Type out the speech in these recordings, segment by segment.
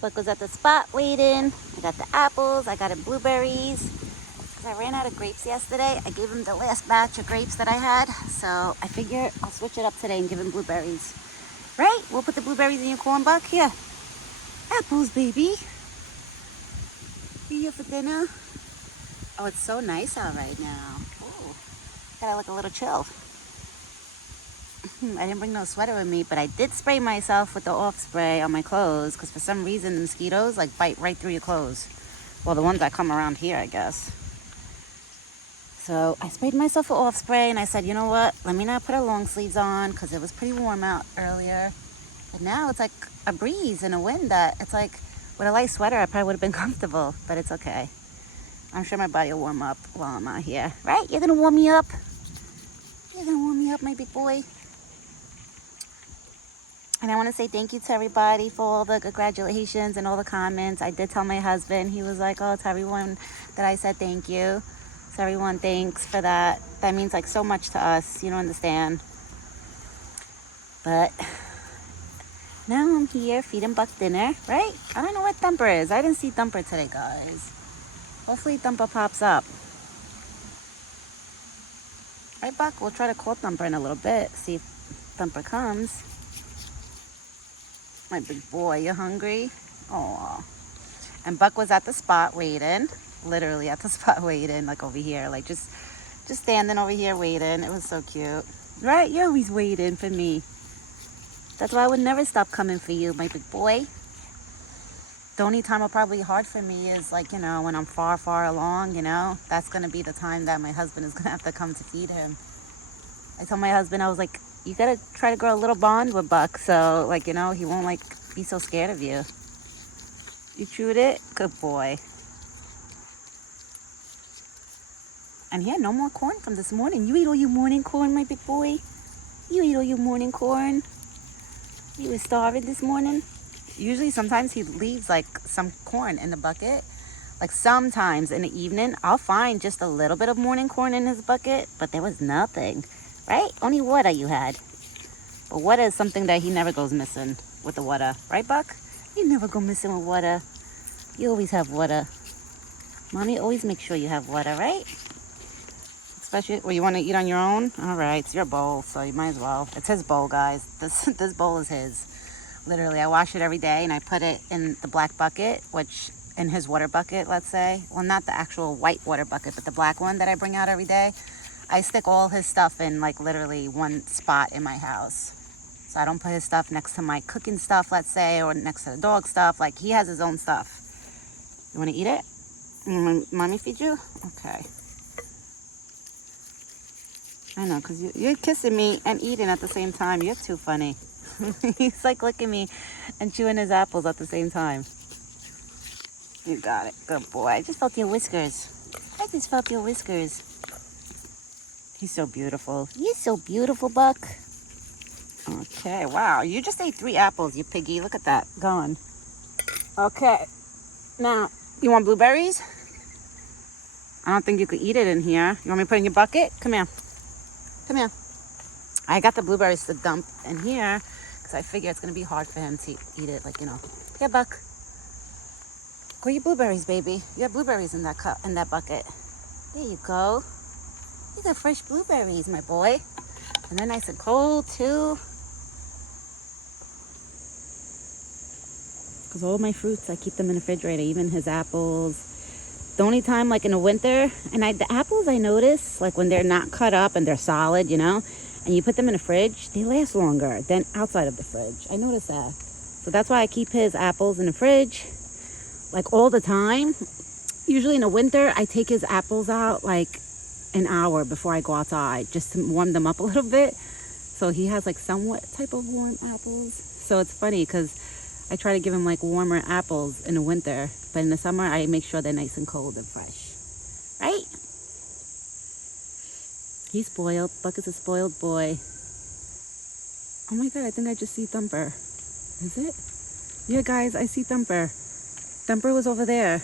Buck was at the spot waiting. I got the apples. I got him blueberries. Because I ran out of grapes yesterday. I gave him the last batch of grapes that I had. So I figure I'll switch it up today and give him blueberries. Right? We'll put the blueberries in your corn, Buck. Here. Apples, baby. You here for dinner? Oh, it's so nice out right now. Ooh. Gotta look a little chilled. I didn't bring no sweater with me, but I did spray myself with the off spray on my clothes because for some reason the mosquitoes like bite right through your clothes. Well, the ones that come around here, I guess. So I sprayed myself with off spray and I said, you know what? Let me not put our long sleeves on because it was pretty warm out earlier. But now it's like a breeze and a wind that it's like with a light sweater, I probably would have been comfortable, but it's okay. I'm sure my body will warm up while I'm out here. Right? You're going to warm me up? You're going to warm me up, my big boy? And I want to say thank you to everybody for all the congratulations and all the comments. I did tell my husband. He was like, oh, to everyone that I said thank you. So everyone, thanks for that. That means like so much to us. You don't understand. But now I'm here feeding Buck dinner, right? I don't know where Thumper is. I didn't see Thumper today, guys. Hopefully Thumper pops up. Right, Buck? We'll try to call Thumper in a little bit. See if Thumper comes. My big boy, you hungry? Aw. And Buck was at the spot waiting. Literally at the spot waiting, like over here. Like just standing over here waiting. It was so cute. Right? You're always waiting for me. That's why I would never stop coming for you, my big boy. The only time it'll probably be hard for me is like, you know, when I'm far, far along, you know. That's going to be the time that my husband is going to have to come to feed him. I told my husband, I was like, you gotta try to grow a little bond with Buck so, like, you know, he won't, like, be so scared of you. You chewed it? Good boy. And he had no more corn from this morning. You eat all your morning corn, my big boy? You eat all your morning corn? You were starving this morning? Usually, sometimes he leaves, like, some corn in the bucket. Like, sometimes in the evening, I'll find just a little bit of morning corn in his bucket, but there was nothing. Right? Only water you had. But water is something that he never goes missing with the water. Right, Buck? You never go missing with water. You always have water. Mommy always makes sure you have water, right? Especially when you want to eat on your own. All right, it's your bowl, so you might as well. It's his bowl, guys. This bowl is his. Literally, I wash it every day, and I put it in the black bucket, which in his water bucket, let's say. Well, not the actual white water bucket, but the black one that I bring out every day. I stick all his stuff in like literally one spot in my house. So I don't put his stuff next to my cooking stuff, let's say, or next to the dog stuff. Like he has his own stuff. You want to eat it? Mommy feed you? Okay. I know, because you're kissing me and eating at the same time. You're too funny. He's like licking me and chewing his apples at the same time. You got it. Good boy. I just felt your whiskers. I just felt your whiskers. He's so beautiful. You're so beautiful, Buck. Okay, wow. You just ate 3 apples, you piggy. Look at that. Gone. Okay. Now, you want blueberries? I don't think you could eat it in here. You want me to put it in your bucket? Come here. Come here. I got the blueberries to dump in here because I figure it's going to be hard for him to eat it. Like, you know. Here, Buck. Go eat blueberries, baby. You have blueberries in that cup, in that bucket. There you go. These are fresh blueberries, my boy. And they're nice and cold, too. Because all my fruits, I keep them in the refrigerator, even his apples. The only time, like in the winter, and the apples I notice, like when they're not cut up and they're solid, you know, and you put them in the fridge, they last longer than outside of the fridge. I notice that. So that's why I keep his apples in the fridge, like all the time. Usually in the winter, I take his apples out, like, an hour before I go outside just to warm them up a little bit. So he has like somewhat type of warm apples. So it's funny because I try to give him like warmer apples in the winter, but in the summer I make sure they're nice and cold and fresh. Right? He's spoiled. Buck is a spoiled boy. Oh my God, I think I just see Thumper. Is it? Yeah, guys, I see Thumper. Thumper was over there.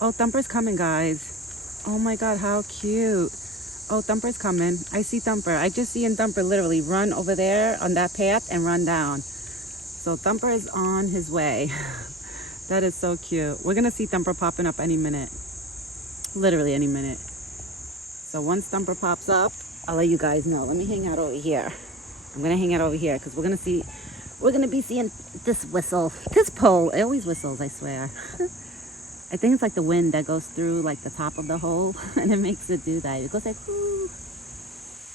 Oh, Thumper's coming, guys. Oh my God, how cute. Oh, Thumper's coming. I see Thumper. I just see Thumper literally run over there on that path and run down. So Thumper is on his way. That is so cute. We're gonna see Thumper popping up any minute. Literally any minute. So once Thumper pops up, I'll let you guys know. Let me hang out over here. I'm gonna hang out over here because we're gonna be seeing this whistle. This pole, it always whistles, I swear. I think it's like the wind that goes through like the top of the hole and it makes it do that. It goes like, whoo.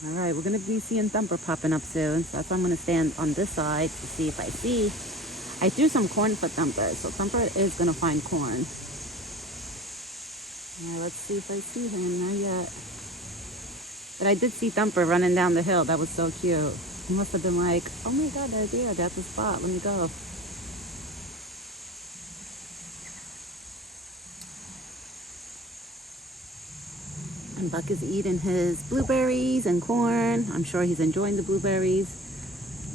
All right, we're gonna be seeing Thumper popping up soon. So that's why I'm gonna stand on this side to see if I see. I threw some corn for Thumper, so Thumper is gonna find corn. Yeah, let's see if I see him. Not yet. But I did see Thumper running down the hill. That was so cute. He must have been like, oh my God, they're there. That's the spot. Let me go. And Buck is eating his blueberries and corn. I'm sure he's enjoying the blueberries.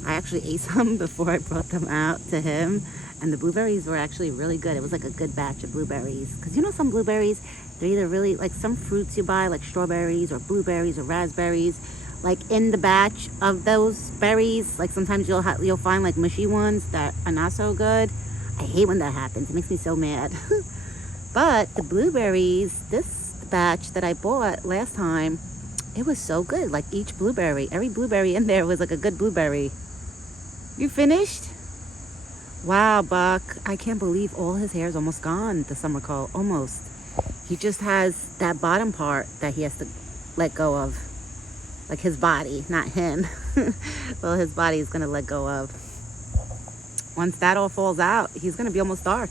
I actually ate some before I brought them out to him. And the blueberries were actually really good. It was like a good batch of blueberries. Because you know some blueberries, they're either really, like some fruits you buy, like strawberries or blueberries or raspberries, like in the batch of those berries, like sometimes you'll find like mushy ones that are not so good. I hate when that happens. It makes me so mad. But the blueberries, this batch that I bought last time, it was so good. Like each blueberry, every blueberry in there was like a good blueberry. You finished? Wow, Buck. I can't believe all his hair is almost gone, the summer coat. Almost. He just has that bottom part that he has to let go of. Like his body, not him. Well, his body is going to let go of. Once that all falls out, he's going to be almost dark.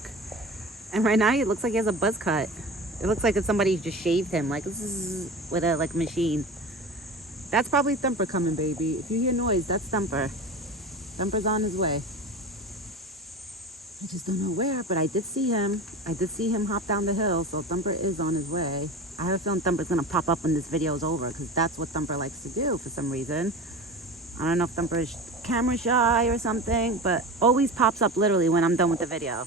And right now, it looks like he has a buzz cut. It looks like it's somebody just shaved him, like zzz, with a like machine. That's probably Thumper coming, baby. If you hear noise, that's Thumper. Thumper's on his way. I just don't know where, but I did see him. I did see him hop down the hill, so Thumper is on his way. I have a feeling Thumper's gonna pop up when this video is over, because that's what Thumper likes to do for some reason. I don't know if Thumper is camera shy or something, but always pops up literally when I'm done with the video.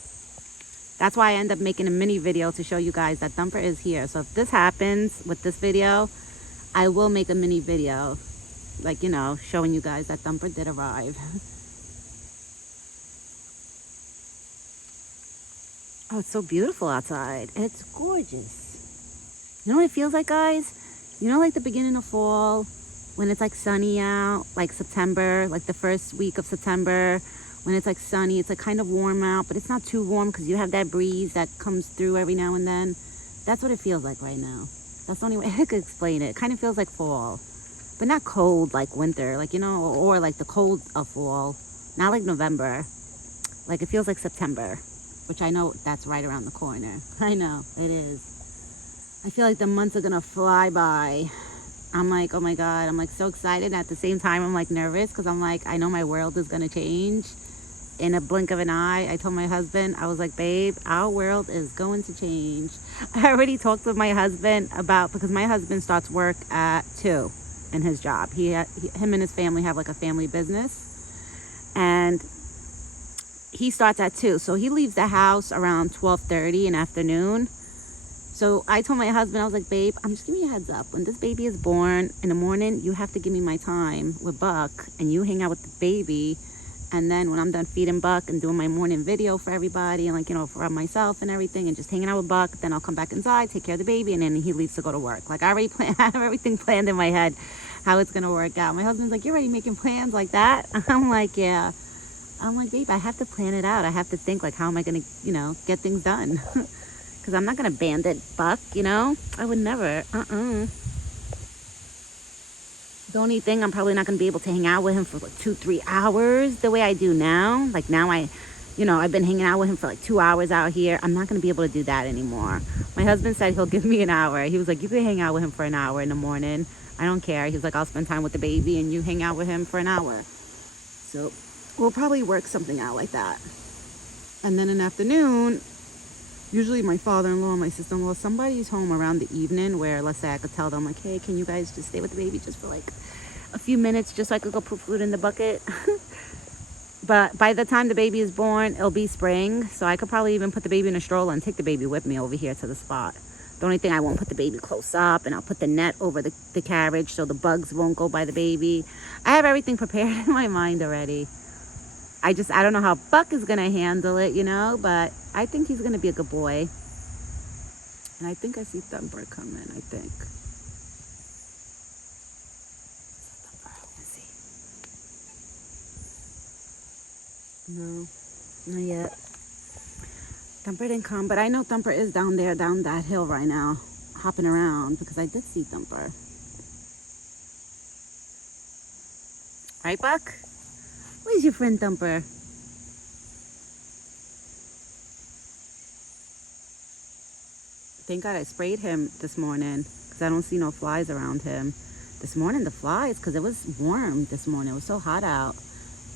That's why I end up making a mini video to show you guys that Thumper is here. So if this happens with this video, I will make a mini video, like, you know, showing you guys that Thumper did arrive. Oh, it's so beautiful outside. It's gorgeous. You know what it feels like, guys? You know, like the beginning of fall, when it's like sunny out, like September, like the first week of September, when it's like sunny, it's like kind of warm out, but it's not too warm because you have that breeze that comes through every now and then. That's what it feels like right now. That's the only way I could explain it. It kind of feels like fall, but not cold like winter, like, you know, or like the cold of fall, not like November. Like it feels like September, which I know that's right around the corner. I know, it is. I feel like the months are gonna fly by. I'm like, oh my God, I'm like so excited. At the same time, I'm like nervous because I'm like, I know my world is gonna change in a blink of an eye. I told my husband, I was like, babe, our world is going to change. I already talked with my husband about, because my husband starts work at 2 in his job. Him and his family have like a family business, and he starts at 2. So he leaves the house around 12:30 in the afternoon. So I told my husband, I was like, babe, I'm just giving you a heads up. When this baby is born in the morning, you have to give me my time with Buck, and you hang out with the baby. And then when I'm done feeding Buck and doing my morning video for everybody, and like, you know, for myself and everything, and just hanging out with Buck, then I'll come back inside, take care of the baby, and then he leaves to go to work. Like I already I have everything planned in my head, how it's gonna work out. My husband's like, you're already making plans like that? I'm like, yeah. I'm like, babe, I have to plan it out. I have to think like, how am I gonna, you know, get things done? Because I'm not gonna bandit Buck, you know? I would never, The only thing, I'm probably not going to be able to hang out with him for like 2-3 hours the way I do now. Like now I've been hanging out with him for like 2 hours out here. I'm not going to be able to do that anymore. My husband said he'll give me an hour. He was like, you can hang out with him for an hour in the morning. I don't care. He's like, I'll spend time with the baby and you hang out with him for an hour. So we'll probably work something out like that. And then in the afternoon, usually my father-in-law and my sister-in-law, somebody's home around the evening where, let's say I could tell them like, hey, can you guys just stay with the baby just for like a few minutes, just so I could go put food in the bucket. But by the time the baby is born, it'll be spring. So I could probably even put the baby in a stroller and take the baby with me over here to the spot. The only thing, I won't put the baby close up, and I'll put the net over the carriage so the bugs won't go by the baby. I have everything prepared in my mind already. I don't know how Buck is going to handle it, you know, but I think he's going to be a good boy. And I think I see Thumper coming, I think. Let's see. No, not yet. Thumper didn't come, but I know Thumper is down there, down that hill right now, hopping around, because I did see Thumper. Right, Buck? Where's your friend Thumper? Thank God I sprayed him this morning, because I don't see no flies around him. This morning, the flies, because it was warm this morning. It was so hot out.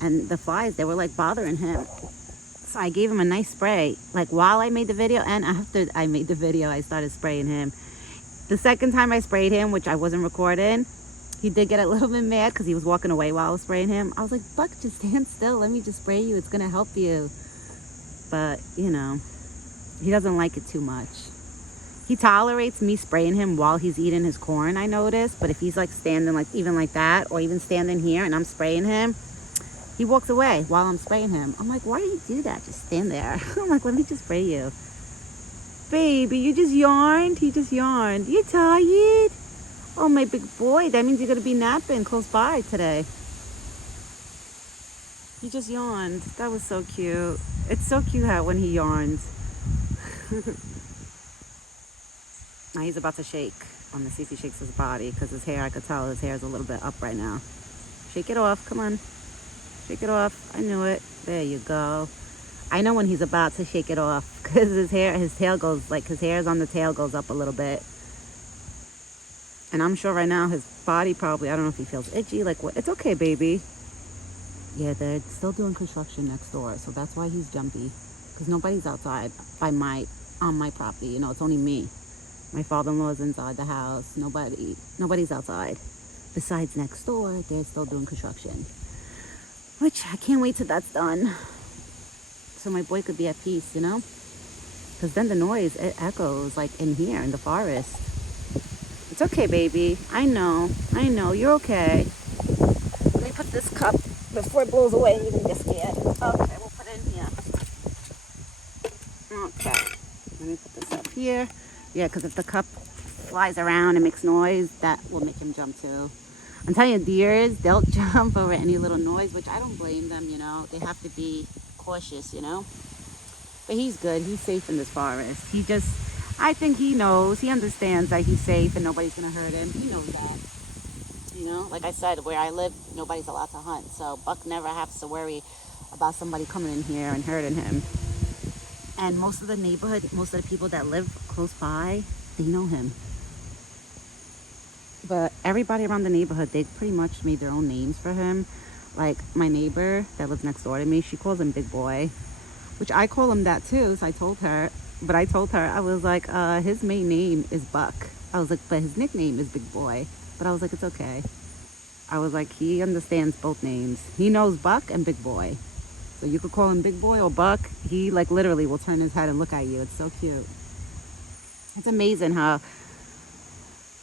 And the flies, they were like bothering him. So I gave him a nice spray, like while I made the video, and after I made the video, I started spraying him. The second time I sprayed him, which I wasn't recording, he did get a little bit mad because he was walking away while I was spraying him. I was like, Buck, just stand still. Let me just spray you. It's going to help you. But, you know, he doesn't like it too much. He tolerates me spraying him while he's eating his corn, I noticed. But if he's like standing like even like that, or even standing here and I'm spraying him, he walks away while I'm spraying him. I'm like, why do you do that? Just stand there. I'm like, let me just spray you. Baby, you just yawned? He just yawned. You tired? Oh, my big boy. That means you're going to be napping close by today. He just yawned. That was so cute. It's so cute how when he yawns. Now he's about to shake on the CC shakes his body because his hair, I could tell his hair is a little bit up right now. Shake it off. Come on. Shake it off. I knew it. There you go. I know when he's about to shake it off because his tail goes, like his hairs on the tail goes up a little bit. And I'm sure right now his body probably, I don't know if he feels itchy, like what. It's okay, baby. Yeah, they're still doing construction next door, so that's why he's jumpy. Because nobody's outside on my property. You know, it's only me. My father-in-law's inside the house. Nobody's outside. Besides next door, they're still doing construction. Which I can't wait till that's done. So my boy could be at peace, you know? Because then the noise, it echoes like in here in the forest. It's okay, baby. I know. You're okay. Let me put this cup before it blows away and you can get scared. Okay, we'll put it in here. Okay. Let me put this up here. Yeah, because if the cup flies around and makes noise, that will make him jump too. I'm telling you, deers, they'll jump over any little noise, which I don't blame them, you know. They have to be cautious, you know. But he's good. He's safe in this forest. I think he knows. He understands that he's safe and nobody's going to hurt him. He knows that. You know, like I said, where I live, nobody's allowed to hunt. So Buck never has to worry about somebody coming in here and hurting him. And most of the neighborhood, most of the people that live close by, they know him. But everybody around the neighborhood, they pretty much made their own names for him. Like my neighbor that lives next door to me, she calls him Big Boy, which I call him that too. So I told her, I was like, his main name is Buck. I was like, but his nickname is Big Boy. But I was like, it's okay. I was like, he understands both names. He knows Buck and Big Boy. So you could call him Big Boy or Buck. He like literally will turn his head and look at you. It's so cute. It's amazing how,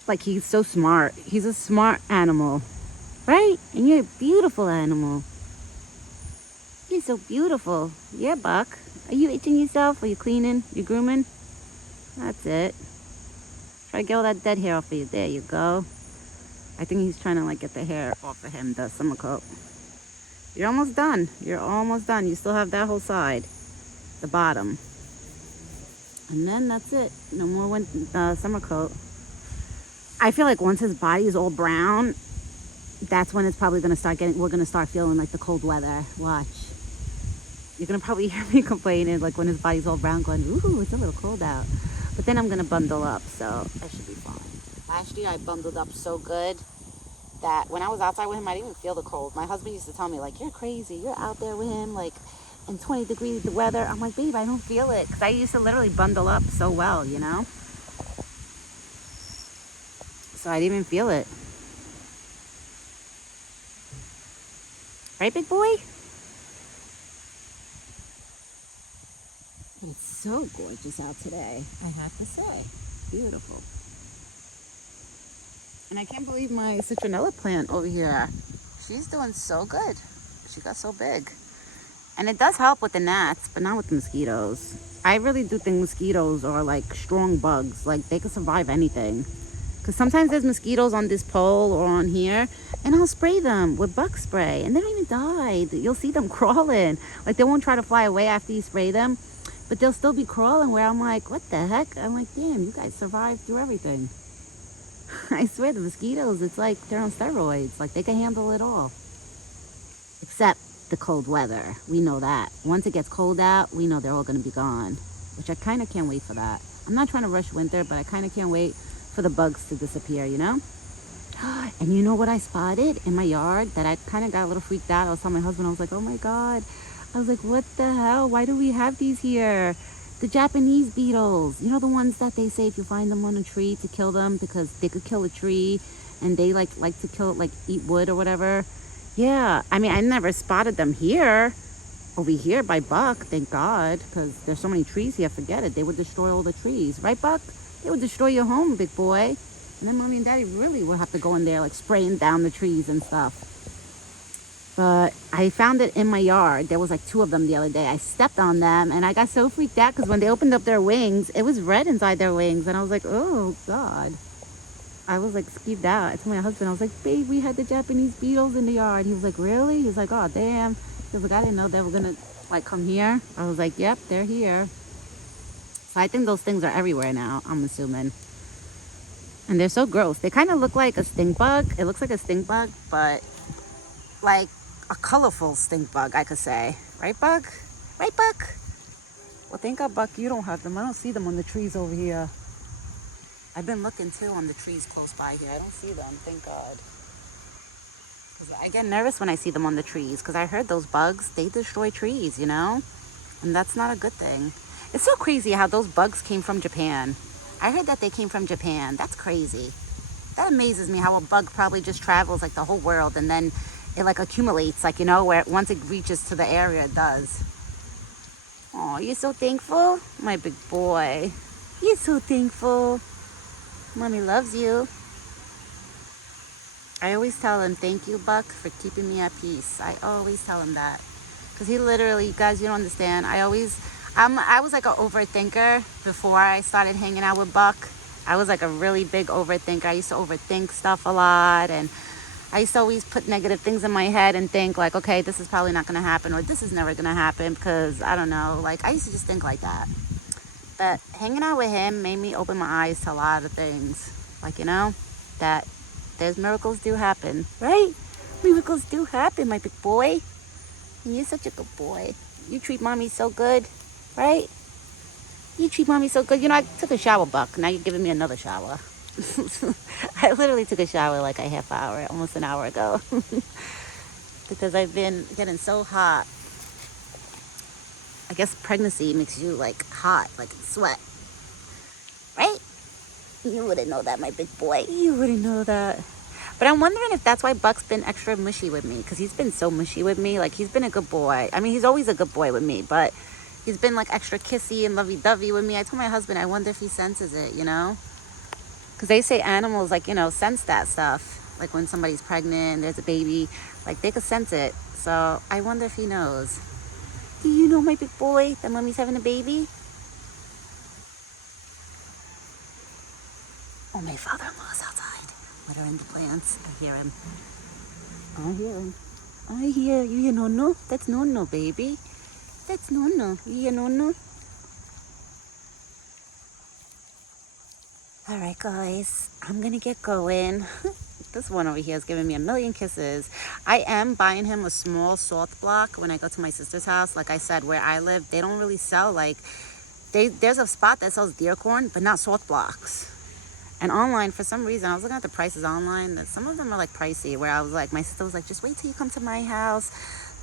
like, he's so smart. He's a smart animal, right? And you're a beautiful animal. You're so beautiful. Yeah, Buck. Are you itching yourself? Are you cleaning? You grooming? That's it. Try to get all that dead hair off of you. There you go. I think he's trying to like get the hair off of him, the summer coat. You're almost done. You're almost done. You still have that whole side, the bottom. And then that's it. No more summer coat. I feel like once his body is all brown, that's when it's probably going to start we're going to start feeling like the cold weather. Watch. You're going to probably hear me complaining like when his body's all brown going, ooh, it's a little cold out. But then I'm going to bundle up, so I should be fine. Last year I bundled up so good that when I was outside with him, I didn't even feel the cold. My husband used to tell me, like, you're crazy. You're out there with him, like, in 20 degrees the weather. I'm like, babe, I don't feel it. Because I used to literally bundle up so well, you know? So I didn't even feel it. Right, big boy? But it's so gorgeous out today, I have to say. Beautiful. And I can't believe my citronella plant over here. She's doing so good. She got so big. And it does help with the gnats, but not with the mosquitoes. I really do think mosquitoes are like strong bugs. Like they can survive anything. Because sometimes there's mosquitoes on this pole or on here, and I'll spray them with bug spray, and they don't even die. You'll see them crawling. Like they won't try to fly away after you spray them, but they'll still be crawling where I'm like, what the heck? I'm like, damn, you guys survived through everything. I swear the mosquitoes, it's like they're on steroids. Like they can handle it all. Except the cold weather. We know that. Once it gets cold out, we know they're all going to be gone. Which I kind of can't wait for that. I'm not trying to rush winter, but I kind of can't wait for the bugs to disappear, you know? And you know what I spotted in my yard that I kind of got a little freaked out? I was telling my husband, I was like, oh my God. I was like, what the hell? Why do we have these here? The Japanese beetles. You know the ones that they say if you find them on a tree to kill them because they could kill a tree and they like to kill it, like eat wood or whatever. Yeah, I mean, I never spotted them here. Over here by Buck, thank God, because there's so many trees here, forget it. They would destroy all the trees. Right, Buck? They would destroy your home, big boy. And then Mommy and Daddy really will have to go in there, like spraying down the trees and stuff. But I found it in my yard. There was like 2 of them the other day. I stepped on them and I got so freaked out because when they opened up their wings, it was red inside their wings. And I was like, oh God. I was like skeeved out. I told my husband, I was like, babe, we had the Japanese beetles in the yard. He was like, really? He was like, oh, damn. He was like, I didn't know they were going to like come here. I was like, yep, they're here. So I think those things are everywhere now, I'm assuming. And they're so gross. They kind of look like a stink bug. It looks like a stink bug, but like a colorful stink bug, I could say. Right, Bug? Right, Buck? Well, thank God, Buck, you don't have them. I don't see them on the trees over here. I've been looking too on the trees close by here. I don't see them, thank God. 'Cause I get nervous when I see them on the trees because I heard those bugs, they destroy trees, you know? And that's not a good thing. It's so crazy how those bugs came from Japan. I heard that they came from Japan. That's crazy. That amazes me how a bug probably just travels like the whole world and then it like accumulates, like, you know, where once it reaches to the area, it does. Oh, you're so thankful? My big boy. You're so thankful. Mommy loves you. I always tell him, thank you, Buck, for keeping me at peace. I always tell him that. Because he literally, you guys, you don't understand. I was like an overthinker before I started hanging out with Buck. I was like a really big overthinker. I used to overthink stuff a lot. And I used to always put negative things in my head and think like, okay, this is probably not going to happen. Or this is never going to happen because, I don't know. Like, I used to just think like that. But hanging out with him made me open my eyes to a lot of things. Like, you know, that there's miracles do happen, right? Miracles do happen, my big boy. And you're such a good boy. You treat Mommy so good, right? You treat Mommy so good. You know, I took a shower, Buck. Now you're giving me another shower. I literally took a shower like a half hour, almost an hour ago. Because I've been getting so hot. I guess pregnancy makes you like hot, like sweat. Right? You wouldn't know that, my big boy. You wouldn't know that. But I'm wondering if that's why Buck's been extra mushy with me. Because he's been so mushy with me. Like, he's been a good boy. I mean, he's always a good boy with me. But he's been, like, extra kissy and lovey-dovey with me. I told my husband, I wonder if he senses it, you know? Because they say animals, like, you know, sense that stuff. Like, when somebody's pregnant, there's a baby. Like, they could sense it. So, I wonder if he knows. Do you know, my big boy, that Mommy's having a baby? Oh, my father-in-law's outside, watering the plants. I hear him. I hear him. I hear you. You know, no? That's no, baby. That's no. You hear no? All right, guys. I'm going to get going. This one over here is giving me a million kisses. I am buying him a small salt block when I go to my sister's house. Like I said, where I live, they don't really sell, like, there's a spot that sells deer corn, but not salt blocks. And online, for some reason, I was looking at the prices online. That some of them are like pricey. Where I was like, my sister was like, just wait till you come to my house.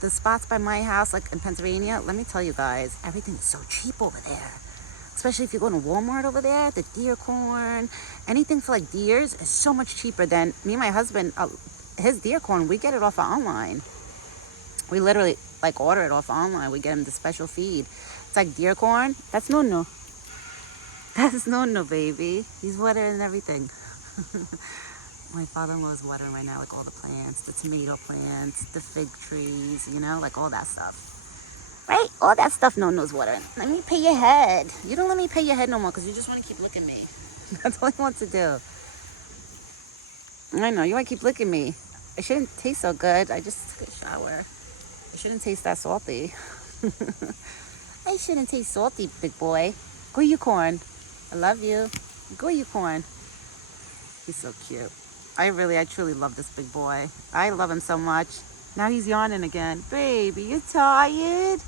The spots by my house, like in Pennsylvania, let me tell you guys, everything's so cheap over there. Especially if you go to Walmart over there, the deer corn, anything for like deers is so much cheaper than me and my husband. His deer corn, we get it off of online. We literally like order it off online. We get him the special feed. It's like deer corn. That's no. That's no, baby. He's watering everything. My father-in-law is watering right now, like all the plants, the tomato plants, the fig trees, you know, like all that stuff. Right? All that stuff no knows watering. Let me pay your head. You don't let me pay your head no more because you just want to keep licking me. That's all you want to do. I know, you want to keep licking me. It shouldn't taste so good. I just took a shower. It shouldn't taste that salty. I shouldn't taste salty, big boy. Go you corn. I love you. Go you corn. He's so cute. I truly love this big boy. I love him so much. Now he's yawning again. Baby, you tired?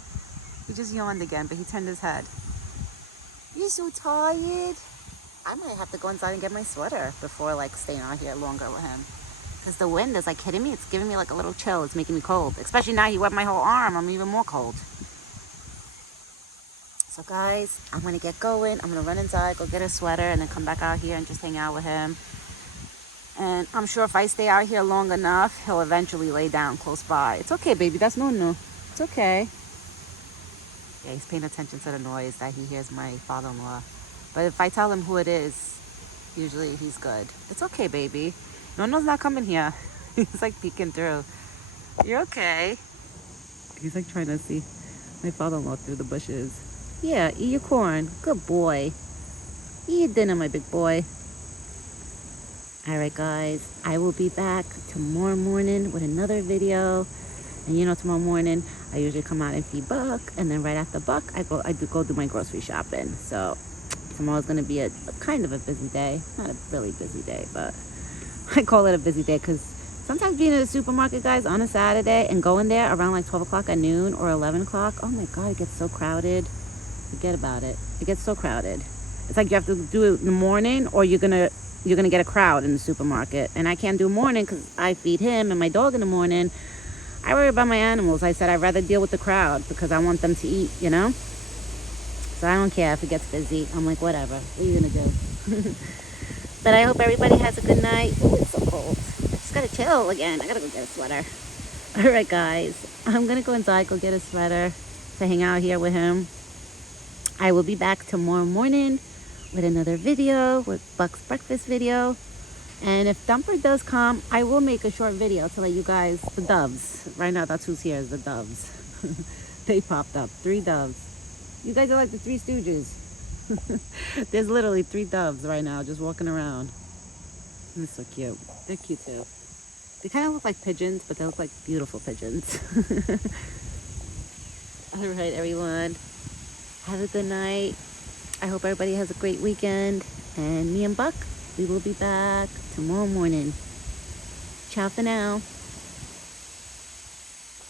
He just yawned again, but he turned his head. You're so tired. I might have to go inside and get my sweater before like staying out here longer with him. Because the wind is like hitting me. It's giving me like a little chill. It's making me cold. Especially now he wet my whole arm. I'm even more cold. So guys, I'm going to get going. I'm going to run inside, go get a sweater, and then come back out here and just hang out with him. And I'm sure if I stay out here long enough, he'll eventually lay down close by. It's okay, baby. That's no. It's okay. Yeah, he's paying attention to the noise that he hears my father-in-law. But if I tell him who it is, usually he's good. It's okay, baby. Nono's not coming here. He's like peeking through. You're okay. He's like trying to see my father-in-law through the bushes. Yeah, eat your corn. Good boy. Eat your dinner, my big boy. All right, guys. I will be back tomorrow morning with another video. And you know, tomorrow morning, I usually come out and feed Buck. And then right after Buck, I go do my grocery shopping. So tomorrow's going to be a kind of a busy day. Not a really busy day, but I call it a busy day because sometimes being in the supermarket, guys, on a Saturday and going there around like 12 o'clock at noon or 11 o'clock, oh my God, it gets so crowded. Forget about it. It gets so crowded. It's like you have to do it in the morning or you're gonna get a crowd in the supermarket. And I can't do morning because I feed him and my dog in the morning. I worry about my animals. I said I'd rather deal with the crowd because I want them to eat, you know? So I don't care if it gets busy. I'm like, whatever. What are you gonna do? But I hope everybody has a good night. Oh, it's so cold. I just gotta chill again. I gotta go get a sweater. All right, guys. I'm gonna go inside, go get a sweater to hang out here with him. I will be back tomorrow morning with another video, with Buck's breakfast video. And if Dumper does come, I will make a short video to let you guys, the doves. Right now, that's who's here, is the doves. They popped up, 3 doves. You guys are like the 3 Stooges. There's literally 3 doves right now just walking around. They're so cute. They're cute too. They kind of look like pigeons, but they look like beautiful pigeons. All right, everyone. Have a good night. I hope everybody has a great weekend. And me and Buck, we will be back tomorrow morning. Ciao for now.